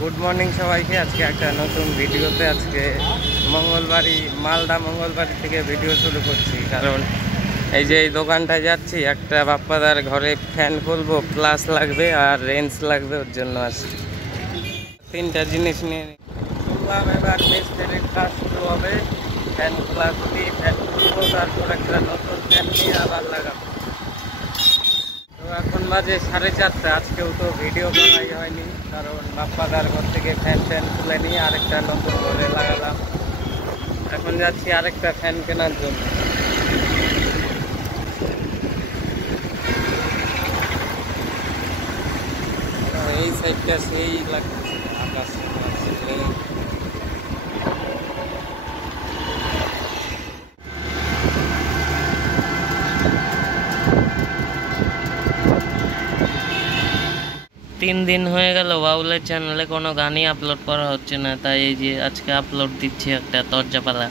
Good morning সবাইকে। আজকে একটা নতুন ভিডিওতে আজকে মালদা মঙ্গলবাড়ি থেকে ভিডিও শুরু করছি। কারণ এই যে এই দোকানটায় যাচ্ছি, একটা বাপ্পাদার ঘরে ফ্যান খুলবো, প্লাস লাগবে আর রেঞ্জ লাগবে, ওর জন্য আসছি। তিনটা জিনিস নিয়ে শুনলাম এবার মিস্ত্রির কাজ শুরু হবে। ফ্যান খোলা খুলি, ফ্যান খুলবো, তারপর একটা নতুন ফ্যান নিয়ে আবার লাগাবো। তো এখন বাজে 4:30। আজকেও তো ভিডিও করাই হয়নি, কারণ বাপ্পাদার ঘর থেকে ফ্যান খুলে নিয়ে আরেকটা নতুন ঘরে লাগালাম। এখন যাচ্ছি আরেকটা ফ্যান কেনার জন্য। এই সাইডটা সেই লাগছে, আকাশ লাগছে। 3 দিন হয়ে গেল বাউলের চ্যানেলে কোনো গানই আপলোড করা হচ্ছে না, তাই এই যে আজকে আপলোড দিচ্ছি একটা তরজাপালা।